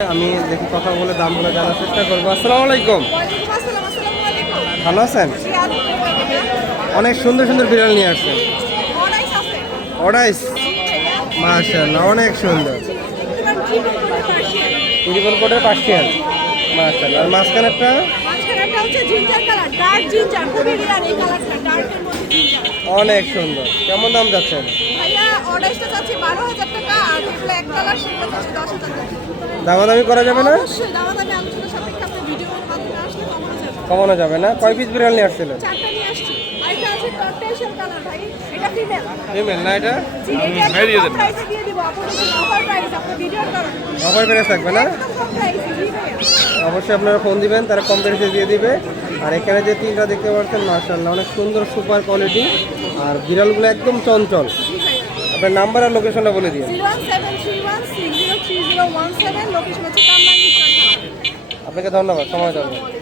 আমি দেখি কথা বলে দামগুলো জানার চেষ্টা করবো। আসসালামু আলাইকুম, ভালো আছেন? অনেক সুন্দর সুন্দর বিড়াল নিয়ে আসছেন। অর্ডাইস, মাশাআল্লাহ, অনেক সুন্দর। ত্রিপল কোটের পার্সিয়ান, মাশাআল্লাহ। আর মাঝখানেরটা অনেক সুন্দর। কেমন দাম যাচ্ছেন? দামাদামি করা যাবে না? কমানো যাবে না? কয় পিস বিড়াল নিয়ে আসছিলেন? ফিমেল না এটা? অফার প্রাইস থাকবে না? অবশ্যই আপনারা ফোন দিবেন, তারা কম প্রাইসে দিয়ে দিবে। আর এখানে যে তিনটা দেখতে পাচ্ছেন, মাশাআল্লাহ, অনেক সুন্দর সুপার কোয়ালিটি। আর বিড়ালগুলো একদম চঞ্চল। আপনার নাম্বার আর লোকেশনটা বলে দিন। আপনাকে ধন্যবাদ, সময় দেওয়ার জন্য।